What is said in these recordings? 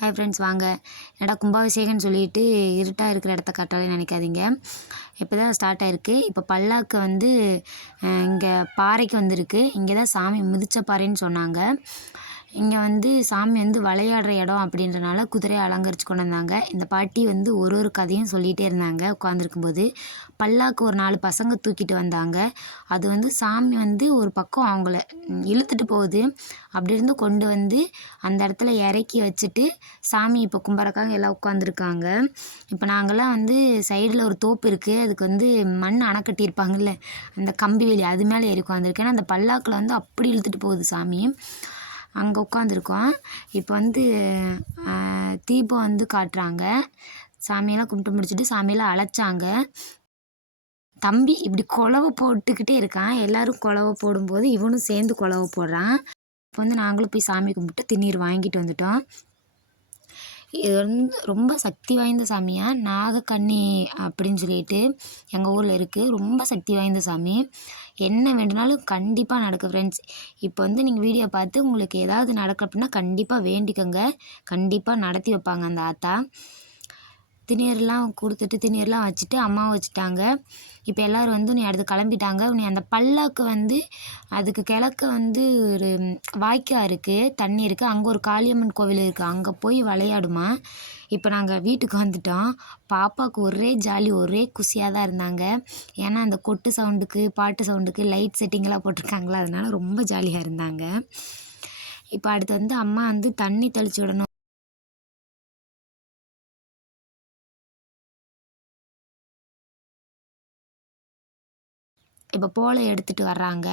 Hi friends வாங்க. என்னடா கும்பாபிஷேகம்னு சொல்லிட்டு இருட்டாக இருக்கிற இடத்த காட்டாலே நினைக்காதீங்க. இப்போ தான் ஸ்டார்ட் ஆகிருக்கு இப்போ பல்லாக்கு வந்து இங்கே பாறைக்கு வந்திருக்கு. இங்கே தான் சாமி மிதிச்ச பாறைன்னு சொன்னாங்க. இங்கே வந்து சாமி வந்து விளையாடுற இடம் அப்படின்றனால குதிரையை அலங்கரித்து கொண்டு வந்தாங்க. இந்த பாட்டி வந்து ஒரு ஒரு கதையும் சொல்லிகிட்டே இருந்தாங்க உட்காந்துருக்கும் போது பல்லாக்கு ஒரு நாலு பசங்க தூக்கிட்டு வந்தாங்க. அது வந்து சாமி வந்து ஒரு பக்கம் அவங்கள இழுத்துட்டு போகுது. அப்படி இருந்து கொண்டு வந்து அந்த இடத்துல இறக்கி வச்சுட்டு சாமி இப்போ கும்பிட்றக்காக எல்லாம் உட்காந்துருக்காங்க இப்போ நாங்கள்லாம் வந்து சைடில் ஒரு தோப்பு இருக்குது அதுக்கு வந்து மண் அணைக்கட்டியிருப்பாங்கல்ல அந்த கம்பி வேலி அது மேலே ஏறி உட்காந்துருக்கேன் அந்த பல்லாக்கில் வந்து அப்படி இழுத்துட்டு போகுது சாமி. அங்கே உட்காந்துருக்கோம் இப்போ வந்து தீபம் வந்து காட்டுறாங்க. சாமியெல்லாம் கும்பிட்டு முடிச்சுட்டு சாமியெல்லாம் அழைச்சாங்க. தம்பி இப்படி குலவை போட்டுக்கிட்டே இருக்கான். எல்லோரும் குலவை போடும்போது இவனும் சேர்ந்து குலவை போடுறான். இப்போ வந்து நாங்களும் போய் சாமி கும்பிட்டு திண்ணீர் வாங்கிட்டு வந்துட்டோம். இது வந்து ரொம்ப சக்தி வாய்ந்த சாமியாக நாகக்கன்னி அப்படின்னு சொல்லிட்டு எங்கள் ஊரில் இருக்குது ரொம்ப சக்தி வாய்ந்த சாமி. என்ன வேண்டுனாலும் கண்டிப்பாக நடக்கும் ஃப்ரெண்ட்ஸ் இப்போ வந்து நீங்கள் வீடியோ பார்த்து உங்களுக்கு ஏதாவது நடக்கும் அப்படின்னா கண்டிப்பாக வேண்டிக்கோங்க. கண்டிப்பாக நடத்தி வைப்பாங்க அந்த ஆத்தா. திணீர்லாம் கொடுத்துட்டு திணீர்லாம் வச்சுட்டு அம்மாவை வச்சுட்டாங்க. இப்போ எல்லோரும் வந்து உன்னை அடுத்து கிளம்பிட்டாங்க. உன்னை அந்த பல்லாக்கு வந்து அதுக்கு கிழக்க வந்து ஒரு வாய்க்கால் இருக்குது தண்ணி இருக்குது அங்கே ஒரு காளியம்மன் கோவில் இருக்குது அங்கே போய் விளையாடுமா. இப்போ நாங்கள் வீட்டுக்கு வந்துட்டோம். பாப்பாவுக்கு ஒரே ஜாலி ஒரே குஷியாக தான் இருந்தாங்க. ஏன்னா அந்த கொட்டு சவுண்டுக்கு பாட்டு சவுண்டுக்கு லைட் செட்டிங்கெலாம் போட்டிருக்காங்களா அதனால ரொம்ப ஜாலியாக இருந்தாங்க. இப்போ அடுத்து வந்து அம்மா வந்து தண்ணி தெளித்து விடணும். இப்போ போலை எடுத்துகிட்டு வர்றாங்க.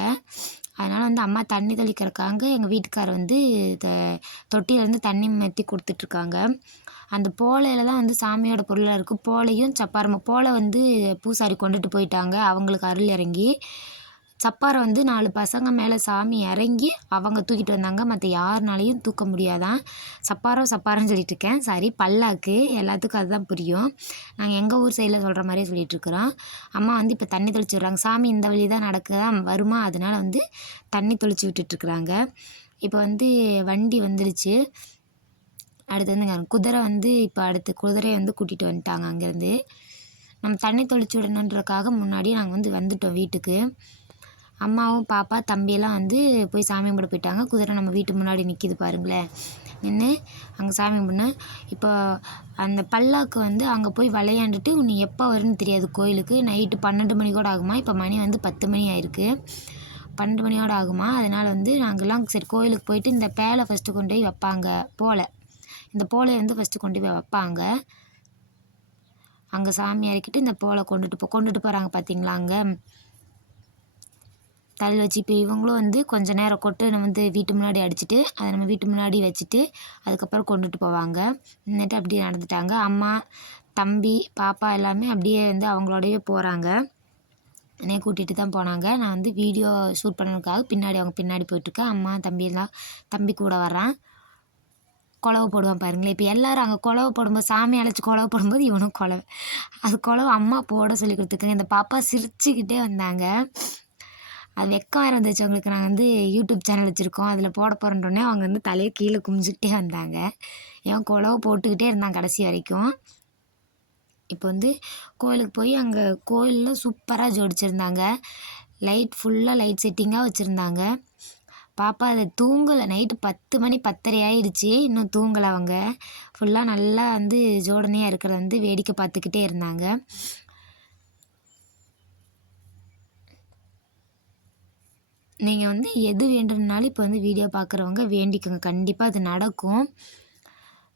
அதனால் வந்து அம்மா தண்ணி தெளிக்கிறக்காங்க எங்கள் வீட்டுக்காரர் வந்து த தொட்டியிலேருந்து தண்ணி மெத்தி கொடுத்துட்ருக்காங்க. அந்த போலையில் தான் வந்து சாமியோட பொருளாக இருக்குது போலையும் சப்பாரமும் போலை வந்து பூசாரி கொண்டுட்டு போயிட்டாங்க. அவங்களுக்கு அருள் இறங்கி. சப்பாரை வந்து நாலு பசங்க மேலே சாமி இறங்கி அவங்க தூக்கிட்டு வந்தாங்க. மற்ற யாருனாலையும் தூக்க முடியாதான் சப்பாரம் சப்பாரம்னு சொல்லிட்டுருக்கேன் சாரி பல்லாக்கு. எல்லாத்துக்கும் அதுதான் புரியும். நாங்கள் எங்கள் ஊர் சைடில் சொல்கிற மாதிரியே சொல்லிகிட்ருக்குறோம் அம்மா வந்து இப்போ தண்ணி தெளிச்சு விட்றாங்க. சாமி இந்த வழி தான் நடக்குதான் வருமா? அதனால் வந்து தண்ணி தெளிச்சு விட்டுட்ருக்குறாங்க இப்போ வந்து வண்டி வந்துடுச்சு அடுத்து வந்து குதிரை வந்து இப்போ அடுத்து குதிரையை வந்து கூட்டிகிட்டு வந்துட்டாங்க அங்கேருந்து. நம்ம தண்ணி தெளிச்சு விடணுன்றக்காக முன்னாடி நாங்கள் வந்து வந்துட்டோம் வீட்டுக்கு. அம்மாவும் பாப்பா தம்பியெல்லாம் வந்து போய் சாமி கும்பிட போயிட்டாங்க. குதிரை நம்ம வீட்டு முன்னாடி நிற்கிது பாருங்களேன். நின்று அங்கே சாமி கும்பிட்னேன் இப்போ அந்த பல்லாக்கு வந்து அங்கே போய் விளையாண்டுட்டு நீ எப்போ வரும்னு தெரியாது கோயிலுக்கு. நைட்டு பன்னெண்டு மணி கூட ஆகுமா? இப்போ மணி வந்து பத்து மணி ஆயிருக்கு. பன்னெண்டு மணியோடு ஆகுமா? அதனால் வந்து நாங்கள்லாம் சரி கோயிலுக்கு போயிட்டு இந்த பேலை ஃபஸ்ட்டு கொண்டு போய் வைப்பாங்க. போலை. இந்த போலையை வந்து ஃபஸ்ட்டு கொண்டு போய் வைப்பாங்க. அங்கே சாமி இறக்கிட்டு இந்த போலை கொண்டுட்டு போ கொண்டுட்டு போகிறாங்க பார்த்தீங்களா அங்கே? தலையில் வச்சு இப்போ இவங்களும் வந்து கொஞ்சம் நேரம் கொட்டு நம்ம வந்து வீட்டு முன்னாடி அடிச்சுட்டு அதை நம்ம வீட்டு முன்னாடி வச்சுட்டு அதுக்கப்புறம் கொண்டுட்டு போவாங்க. நின்றுட்டு அப்படியே நடந்துட்டாங்க. அம்மா தம்பி பாப்பா எல்லாமே அப்படியே வந்து அவங்களோடவே போகிறாங்க என்னைய கூட்டிகிட்டு தான் போனாங்க. நான் வந்து வீடியோ ஷூட் பண்ணதுக்காக பின்னாடி அவங்க பின்னாடி போயிட்டுருக்கேன் அம்மா தம்பி எல்லாம் தம்பி கூட வரான் குழவு போடுவான் பாருங்களேன். இப்போ எல்லோரும் அங்கே குழவு போடும்போது சாமி அழைச்சி குழவு போடும்போது இவனும் குழவை. அது குழவு அம்மா போட சொல்லி கொடுத்துருக்குங்க. இந்த பாப்பா சிரிச்சுக்கிட்டே வந்தாங்க. அது வெக்கம் வேறு வந்துச்சு அவங்களுக்கு நாங்கள் வந்து யூடியூப் சேனல் வச்சுருக்கோம். அதில் போட போகிறோன்னே அவங்க வந்து தலையை கீழே குமிஞ்சிக்கிட்டே வந்தாங்க. ஏன் குழவை போட்டுக்கிட்டே இருந்தான் கடைசி வரைக்கும். இப்போ வந்து கோயிலுக்கு போய் அங்கே கோயிலில் சூப்பராக ஜோடிச்சிருந்தாங்க. லைட் ஃபுல்லாக லைட் செட்டிங்காக வச்சுருந்தாங்க. பாப்பா அதை தூங்கலை. நைட்டு பத்து மணி பத்தரை ஆயிடுச்சு. இன்னும் தூங்கலை அவங்க. ஃபுல்லாக நல்லா வந்து ஜோடனையாக இருக்கிறத வந்து வேடிக்கை பார்த்துக்கிட்டே இருந்தாங்க. நீங்கள் வந்து எது வேண்டும்னாலும் இப்போ வந்து வீடியோ பார்க்குறவங்க வேண்டிக்கோங்க. கண்டிப்பாக அது நடக்கும்.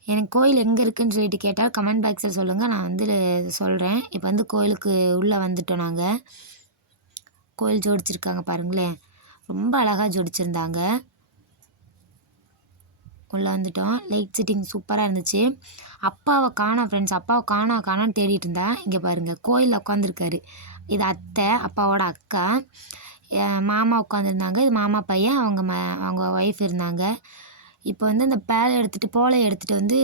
எனக்கு கோயில் எங்கே இருக்குதுன்னு சொல்லிட்டு கேட்டால் கமெண்ட் பாக்ஸில் சொல்லுங்கள் நான் வந்து சொல்கிறேன் இப்போ வந்து கோயிலுக்கு உள்ளே வந்துட்டோம் நாங்கள் கோயில் ஜோடிச்சிருக்காங்க பாருங்களேன். ரொம்ப அழகாக ஜோடிச்சிருந்தாங்க. உள்ளே வந்துட்டோம். லைட் சிட்டிங் சூப்பராக இருந்துச்சு. அப்பாவை காணோம் ஃப்ரெண்ட்ஸ் அப்பாவை காணோம் காணோன்னு தேடிட்டு இருந்தா இங்கே பாருங்கள் கோயிலில் உட்காந்துருக்காரு இது அத்தை அப்பாவோட அக்கா. மாமா உட்காந்துருந்தாங்க. இது மாமா பையன் அவங்க ம அவங்க ஒய்ஃப் இருந்தாங்க. இப்போ வந்து அந்த பேலை எடுத்துகிட்டு போலையை எடுத்துகிட்டு வந்து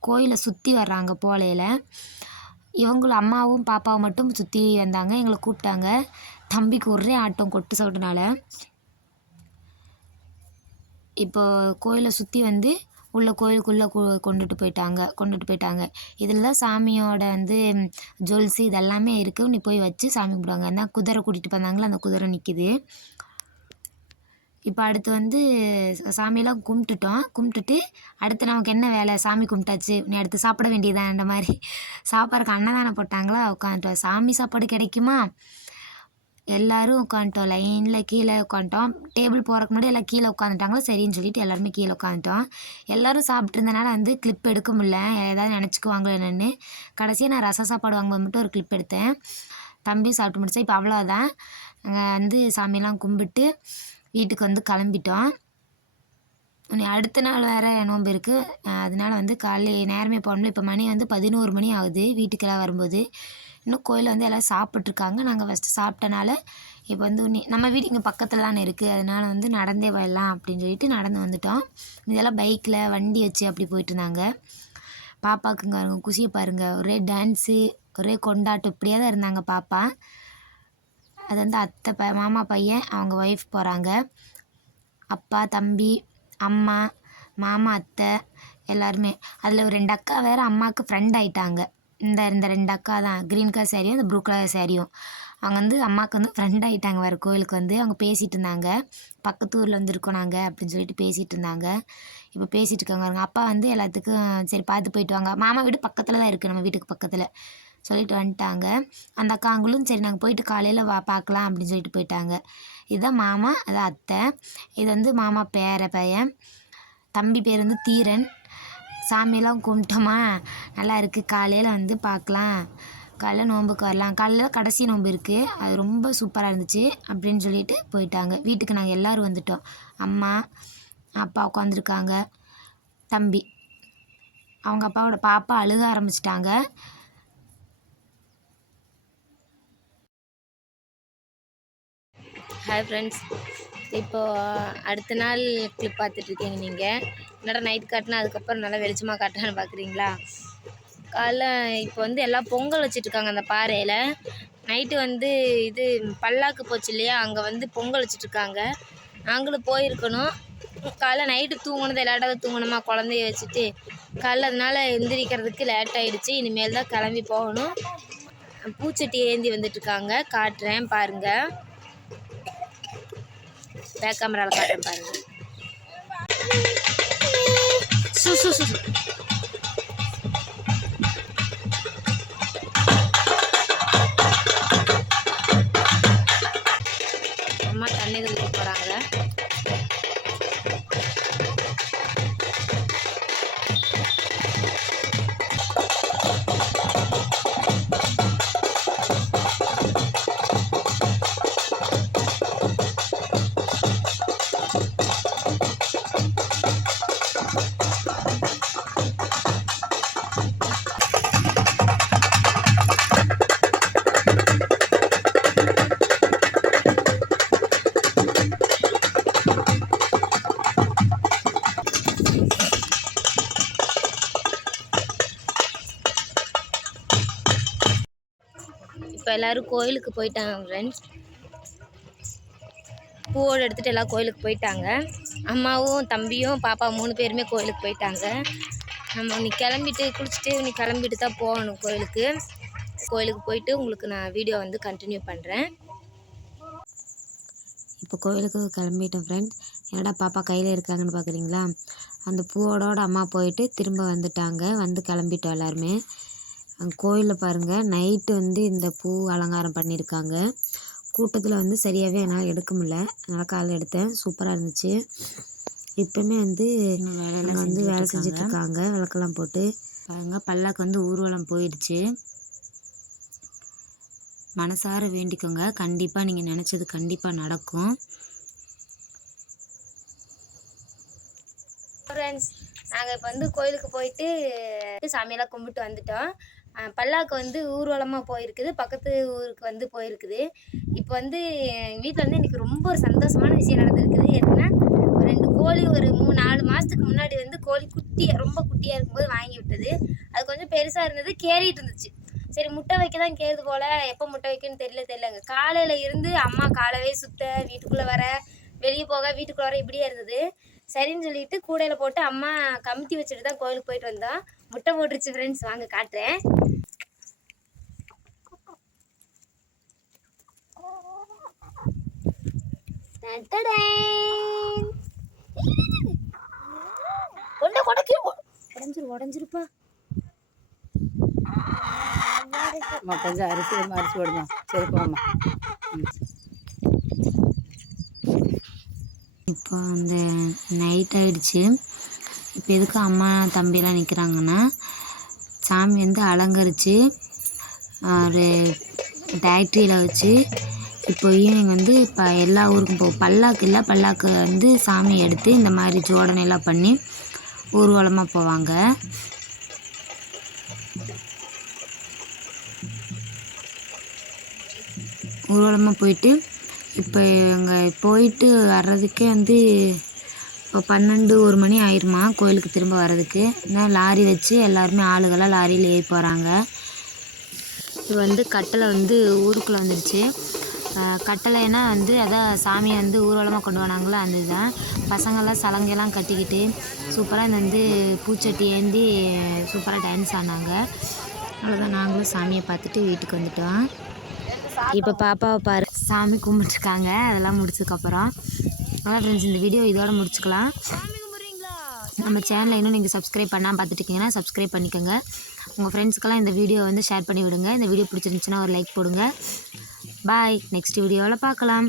கோயிலை சுற்றி வர்றாங்க போலையில். இவங்களும் அம்மாவும் பாப்பாவும் மட்டும் சுற்றி வந்தாங்க. எங்களை கூப்பிட்டாங்க. தம்பிக்கு ஒரே ஆட்டம் கொட்டு சவுண்டுனால இப்போ கோயிலை சுற்றி வந்து உள்ள கோயிலுக்குள்ளே கொ கொண்டுட்டு போயிட்டாங்க கொண்டுட்டு போயிட்டாங்க. இதில் தான் சாமியோட வந்து ஜுவல்ஸு இதெல்லாமே இருக்குது நீ போய் வச்சு சாமி கும்பிடுவாங்க. அந்த குதிரை கூட்டிகிட்டு போனாங்களே அந்த குதிரை நிற்கிது இப்போ அடுத்து வந்து சாமியெல்லாம் கும்பிட்டுட்டோம். கும்பிட்டுட்டு அடுத்து நமக்கு என்ன வேலை? சாமி கும்பிட்டாச்சு. நீ அடுத்து சாப்பிட வேண்டியதான்ற மாதிரி. சாப்பாடுக்கு அன்னதானம் போட்டாங்களா? உட்காந்துட்டோம். சாமி சாப்பாடு கிடைக்குமா? எல்லாரும் உட்காந்துட்டோம் லைனில் கீழே உட்காந்துட்டோம் டேபிள் போகிறக்கு முன்னாடி எல்லாம் கீழே உட்காந்துட்டாங்களா சரின்னு சொல்லிட்டு எல்லாருமே கீழே உட்காந்துட்டோம் எல்லாரும் சாப்பிட்ருந்தனால வந்து கிளிப் எடுக்க முடியல. ஏதாவது நினச்சிக்குவாங்களோ என்னென்னு. கடைசியாக நான் ரசம் சாப்பாடு வாங்கும்போது மட்டும் ஒரு கிளிப் எடுத்தேன். தம்பி சாப்பிட்டு முடிச்சா இப்போ அவ்வளோதான் நாங்கள் வந்து சாமியெல்லாம் கும்பிட்டு வீட்டுக்கு வந்து கிளம்பிட்டோம். அடுத்த நாள் வேறு நோன்பு இருக்குது அதனால வந்து காலையில் நேரமே போகணும் இப்போ மணி வந்து பதினோரு மணி ஆகுது. வீட்டுக்கெல்லாம் வரும்போது. இன்னும் கோயிலில் வந்து எல்லாம் சாப்பிட்ருக்காங்க நாங்கள் ஃபஸ்ட்டு சாப்பிட்டனால இப்போ வந்து நம்ம வீடு இங்கே பக்கத்தில் தானே இருக்குது அதனால வந்து நடந்தே வரலாம் அப்படின்னு சொல்லிட்டு நடந்து வந்துட்டோம். இதெல்லாம் பைக்கில் வண்டி வச்சு அப்படி போயிட்டுருந்தாங்க பாப்பாக்குங்க பாருங்க குஷியை பாருங்க. ஒரே டான்ஸு ஒரே கொண்டாட்டம் இப்படியே தான் இருந்தாங்க பாப்பா. அது வந்து அத்தை ப மாமா பையன் அவங்க ஒய்ஃப் போகிறாங்க அப்பா தம்பி அம்மா மாமா அத்தை எல்லாருமே. அதில் ஒரு ரெண்டு அக்கா வேறு அம்மாவுக்கு ஃப்ரெண்ட் ஆயிட்டாங்க. இந்த இந்த ரெண்டு அக்கா தான். க்ரீன் கலர் சேரீயும் அந்த ப்ளூ கலர் சேரீயும் அவங்க வந்து அம்மாவுக்கு வந்து ஃப்ரெண்ட் ஆகிட்டாங்க வேறு கோயிலுக்கு வந்து. அவங்க பேசிகிட்டு இருந்தாங்க. பக்கத்து ஊரில் வந்து இருக்கோம் நாங்கள் அப்படின்னு சொல்லிட்டு பேசிகிட்டு இருந்தாங்க. இப்போ பேசிகிட்டு இருக்காங்க அவங்க அப்பா வந்து எல்லாத்துக்கும் சரி பார்த்து போயிட்டு வாங்க. மாமா வீடு பக்கத்தில் தான் இருக்குது நம்ம வீட்டுக்கு பக்கத்தில். சொல்லிட்டு வந்துட்டாங்க. அந்த அக்காங்களும் சரி நாங்கள் போயிட்டு காலையில் வா பார்க்கலாம் அப்படின்னு சொல்லிட்டு போயிட்டாங்க. இதுதான் மாமா அதான் அத்தை. இது வந்து மாமா பேர பையன். தம்பி பேர் வந்து தீரன். சாமியெல்லாம் கும்பிட்டோமா? நல்லா இருக்குது காலையில் வந்து பார்க்கலாம். காலைல நோன்புக்கு வரலாம். காலைல கடைசி நோன்பு இருக்குது அது ரொம்ப சூப்பராக இருந்துச்சு அப்படின்னு சொல்லிட்டு போயிட்டாங்க. வீட்டுக்கு நாங்கள் எல்லோரும் வந்துட்டோம். அம்மா அப்பா உட்காந்துருக்காங்க தம்பி. அவங்க அப்பாவோட பாப்பா அழுக ஆரம்பிச்சிட்டாங்க. ஹாய் ஃப்ரெண்ட்ஸ் இப்போது அடுத்த நாள் கிளிப் பார்த்துட்ருக்கீங்க நீங்கள் என்னடா நைட் காட்டினா அதுக்கப்புறம் நல்லா வெளிச்சமாக காட்டுறான்னு பார்க்குறீங்களா காலைல இப்போ வந்து எல்லாம் பொங்கல் வச்சிட்ருக்காங்க அந்த பாறையில். நைட்டு வந்து இது பல்லாக்கு போச்சு இல்லையா? அங்கே வந்து பொங்கல் வச்சிட்ருக்காங்க. நாங்களும் போயிருக்கணும். காலைல நைட்டு தூங்கணும் எல்லா தூங்கணுமா? குழந்தைய வச்சுட்டு காலைல அதனால எந்திரிக்கிறதுக்கு லேட் ஆகிடுச்சு இனிமேல் தான் கிளம்பி போகணும். பூச்சட்டி ஏந்தி வந்துட்டுருக்காங்க காட்டுறேன் பாருங்கள் பேக் கேமராவில் காட்டுறேன் பாருங்க. சு சு சு. எல்லோரும் கோயிலுக்கு போயிட்டாங்க ஃப்ரெண்ட்ஸ் பூவோடு எடுத்துகிட்டு எல்லாம் கோயிலுக்கு போயிட்டாங்க. அம்மாவும் தம்பியும் பாப்பா மூணு பேருமே கோயிலுக்கு போயிட்டாங்க. நம்ம நீ கிளம்பிட்டு குளிச்சுட்டு நீ கிளம்பிட்டு தான் போகணும் கோயிலுக்கு. கோயிலுக்கு போயிட்டு உங்களுக்கு நான் வீடியோ வந்து கண்டினியூ பண்ணுறேன் இப்போ கோயிலுக்கு கிளம்பிட்டோம் ஃப்ரெண்ட்ஸ் என்னடா பாப்பா கையில் இருக்காங்கன்னு பார்க்குறீங்களா அந்த பூவோடோட அம்மா போயிட்டு திரும்ப வந்துட்டாங்க. வந்து கிளம்பிட்டோம் எல்லாருமே. அங்கே கோயிலில் பாருங்கள் நைட்டு வந்து இந்த பூ அலங்காரம் பண்ணியிருக்காங்க கூட்டத்தில் வந்து சரியாகவே என்னால் எடுக்க முடியல. அதனால் காலைல எடுத்தேன். சூப்பராக இருந்துச்சு. இப்போவுமே வந்து அங்கே வந்து வேலை செஞ்சிட்ருக்காங்க விளக்கெல்லாம் போட்டு. பாருங்க பல்லாக்கு வந்து ஊர்வலம் போயிடுச்சு. மனசார வேண்டிக்கோங்க. கண்டிப்பாக நீங்கள் நினச்சது கண்டிப்பாக நடக்கும். ஃப்ரெண்ட்ஸ் நாங்கள் இப்போ வந்து கோயிலுக்கு போயிட்டு சாமியெல்லாம் கும்பிட்டு வந்துட்டோம். பல்லாக்கு வந்து ஊர்வலமாக போயிருக்குது. பக்கத்து ஊருக்கு வந்து போயிருக்குது. இப்போ வந்து எங்கள் வீட்டில் வந்து எனக்கு ரொம்ப ஒரு சந்தோஷமான விஷயம் நடந்திருக்குது. என்னென்னா ஒரு ரெண்டு கோழி ஒரு மூணு நாலு மாதத்துக்கு முன்னாடி வந்து கோழி குட்டியாக ரொம்ப குட்டியாக இருக்கும்போது வாங்கி விட்டது. அது கொஞ்சம் பெருசாக இருந்தது கேறிட்டு இருந்துச்சு. சரி முட்டை வைக்க தான் கேது போல். எப்போ முட்டை வைக்குன்னு தெரியல தெரியலங்க. காலையில் இருந்து அம்மா காலவே சுத்த வீட்டுக்குள்ளே வர வெளியே போக வீட்டுக்குள்ளே வர இப்படியே இருந்தது. சரின்னு சொல்லிட்டு கூடையில் போட்டு அம்மா கமுத்தி வச்சுட்டு தான் கோயிலுக்கு போயிட்டு வந்தோம் முட்டை போட்டுருச்சு ஃப்ரெண்ட்ஸ் வாங்க காட்டுறேன். டடடேன். கொண்ட கொடக்கி உடஞ்சிரு உடஞ்சிருப்பா. கொஞ்சம் அரிசி அரிசி போடுமா? சரி போம்மா. ம் இப்போ அந்த நைட் ஆயிடுச்சு. இப்போ எதுக்கு அம்மா தம்பியெல்லாம் நிற்கிறாங்கன்னா சாமி வந்து அலங்கரித்து ஒரு டேக்ட்ரியில் வச்சு இப்போ ஈவினிங் வந்து இப்போ எல்லா ஊருக்கும் போ பல்லாக்கு இல்லை பல்லாக்கு வந்து சாமி எடுத்து இந்த மாதிரி ஜோடனையெல்லாம் பண்ணி ஊர்வலமாக போவாங்க. ஊர்வலமாக போயிட்டு இப்போ இவங்க போயிட்டு வர்றதுக்கே வந்து பன்னெண்டு ஒரு மணி ஆயிருமா கோயிலுக்கு திரும்ப வர்றதுக்கு. இன்னும் லாரி வச்சு எல்லாருமே ஆளுகளாக லாரியில் ஏறி போகிறாங்க இது வந்து கட்டளை வந்து ஊருக்குள்ளே வந்துடுச்சு கட்டளைனா வந்து அதான் சாமியை வந்து ஊர்வலமாக கொண்டு வராங்களோ அந்த இதுதான் பசங்கள்லாம் சலங்கையெல்லாம் கட்டிக்கிட்டு சூப்பராக இந்த வந்து பூச்சட்டி ஏந்தி சூப்பராக டான்ஸ் ஆனாங்க அவ்வளோதான் நாங்களும் சாமியை பார்த்துட்டு வீட்டுக்கு வந்துட்டோம். இப்போ பாப்பாவை பாரு. சாமி கும்பிட்டுருக்காங்க. அதெல்லாம் முடிச்சதுக்கப்புறம். அதான் ஃப்ரெண்ட்ஸ் இந்த வீடியோ இதோட முடிச்சுக்கலாம். நம்ம சேனலை இன்னும் நீங்கள் சப்ஸ்கிரைப் பண்ணால் பார்த்துட்டு சப்ஸ்கிரைப் பண்ணிக்கோங்க. உங்கள் ஃப்ரெண்ட்ஸ்க்கெல்லாம் இந்த வீடியோ வந்து ஷேர் பண்ணி விடுங்க. இந்த வீடியோ பிடிச்சிருந்துச்சுன்னா ஒரு லைக் போடுங்க. பாய் நெக்ஸ்ட் வீடியோவில் பார்க்கலாம்.